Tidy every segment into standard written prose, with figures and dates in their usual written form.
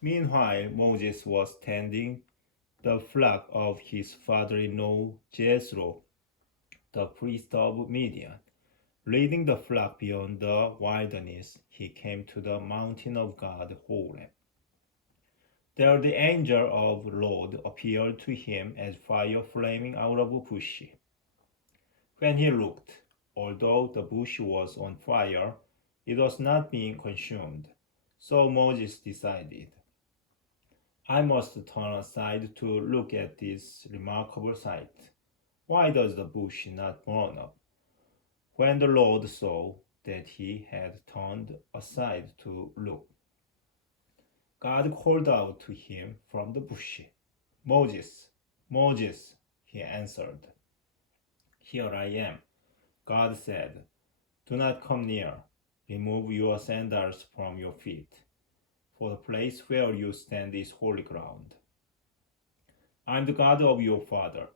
Meanwhile, Moses was tending the flock of his father-in-law Jethro, the priest of Midian. Leading the flock beyond the wilderness, he came to the mountain of God, Horeb. There the angel of the Lord appeared to him as fire flaming out of a bush. When he looked, although the bush was on fire, it was not being consumed. So Moses decided, I must turn aside to look at this remarkable sight. Why does the bush not burn up? When the Lord saw that he had turned aside to look, God called out to him from the bush, Moses, Moses, he answered. Here I am. God said, do not come near. Remove your sandals from your feet, for the place where you stand is holy ground. I am the God of your father,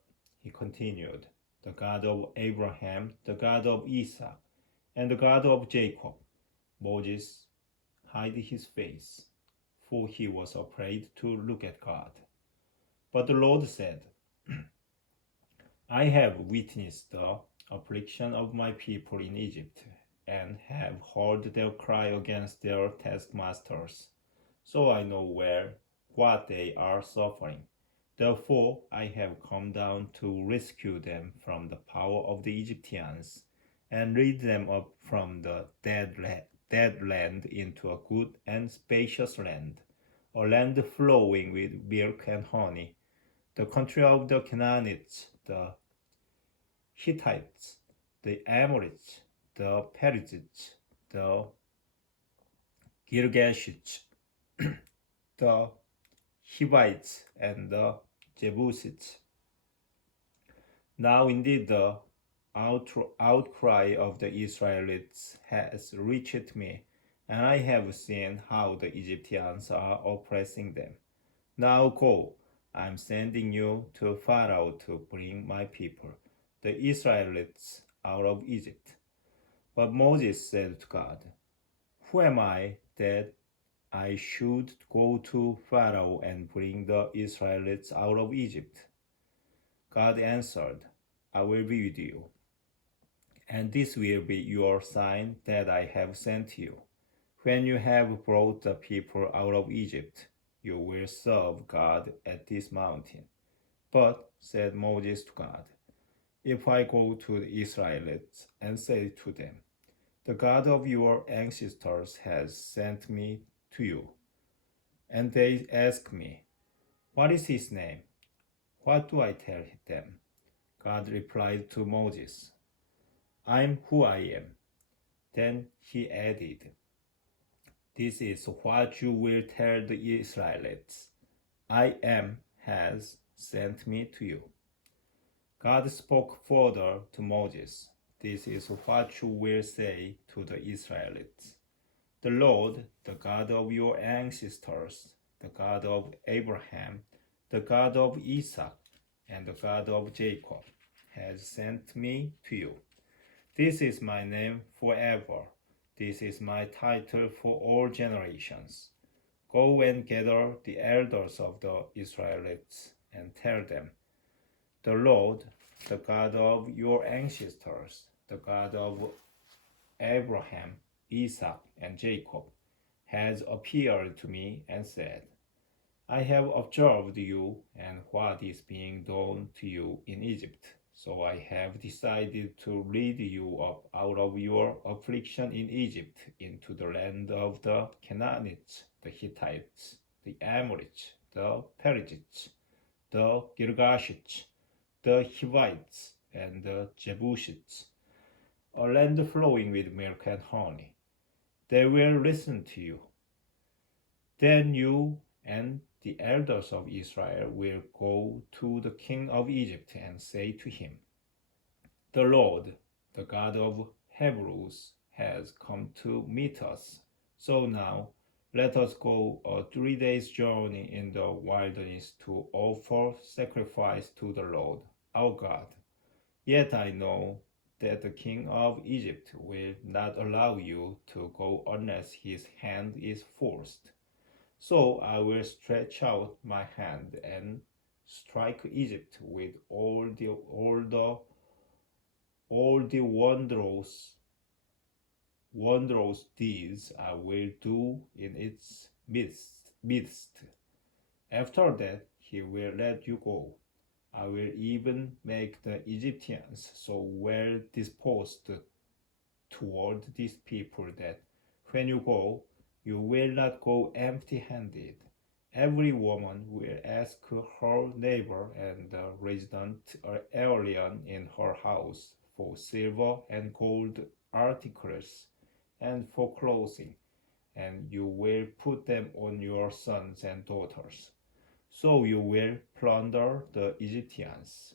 he continued, the God of Abraham, the God of Isaac, and the God of Jacob. Moses hid his face, for he was afraid to look at God. But the Lord said, I have witnessed the affliction of my people in Egypt, and have heard their cry against their taskmasters. So I know what they are suffering. Therefore I have come down to rescue them from the power of the Egyptians, and lead them up from the dead land into a good and spacious land, a land flowing with milk and honey, the country of the Canaanites, the Hittites, the Amorites, the Perizzites, the Girgashites, the Hivites, and the Jebusites. Now indeed the outcry of the Israelites has reached me, and I have seen how the Egyptians are oppressing them. Now go, I am sending you to Pharaoh to bring my people, the Israelites, out of Egypt. But Moses said to God, who am I that I should go to Pharaoh and bring the Israelites out of Egypt? God answered, I will be with you, and this will be your sign that I have sent you. When you have brought the people out of Egypt, you will serve God at this mountain. But, said Moses to God, if I go to the Israelites and say to them, the God of your ancestors has sent me to you, and they ask me, what is his name? What do I tell them? God replied to Moses, I am who I am. Then he added, this is what you will tell the Israelites. I am has sent me to you. God spoke further to Moses. This is what you will say to the Israelites. The Lord, the God of your ancestors, the God of Abraham, the God of Isaac, and the God of Jacob, has sent me to you. This is my name forever. This is my title for all generations. Go and gather the elders of the Israelites and tell them, the Lord, the God of your ancestors, the God of Abraham, Isaac, and Jacob, has appeared to me and said, I have observed you and what is being done to you in Egypt. So I have decided to lead you up out of your affliction in Egypt into the land of the Canaanites, the Hittites, the Amorites, the Perizzites, the Girgashites, the Hivites, and the Jebusites, a land flowing with milk and honey. They will listen to you. Then you and the elders of Israel will go to the king of Egypt and say to him, the Lord, the God of Hebrews, has come to meet us. So now let us go a 3 days journey in the wilderness to offer sacrifice to the Lord, our God. Yet I know that the king of Egypt will not allow you to go unless his hand is forced. So I will stretch out my hand and strike Egypt with all the wondrous deeds I will do in its midst. After that, he will let you go. I will even make the Egyptians so well disposed toward these people that when you go, you will not go empty handed. Every woman will ask her neighbor and the resident alien in her house for silver and gold articles and for clothing, and you will put them on your sons and daughters. So you will plunder the Egyptians.